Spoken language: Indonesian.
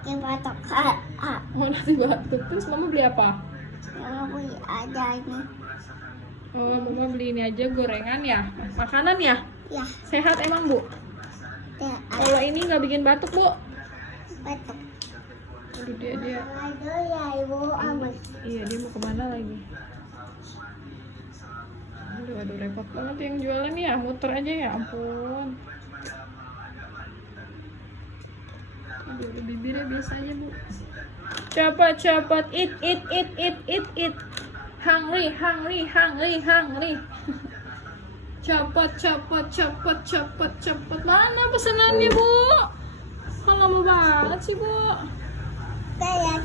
bikin batok. Oh, nasi batuk. Terus mama beli apa? Mama beli aja ini. Oh, mama beli ini aja gorengan ya? Makanan ya? Ya, Sehat emang, Bu? ya Kalau ini nggak bikin batuk, Bu? batok. Aduh, dia. Aduh ya ibu amat. Iya, dia mau kemana lagi? Aduh, repot banget yang jualan ya. Muter aja ya, ampun. Aduh, bibirnya biasa aja, Bu. Cepat, eat. Hungry. Cepat. Mana pesanannya, Bu? Kok lama banget sih, Bu? Saya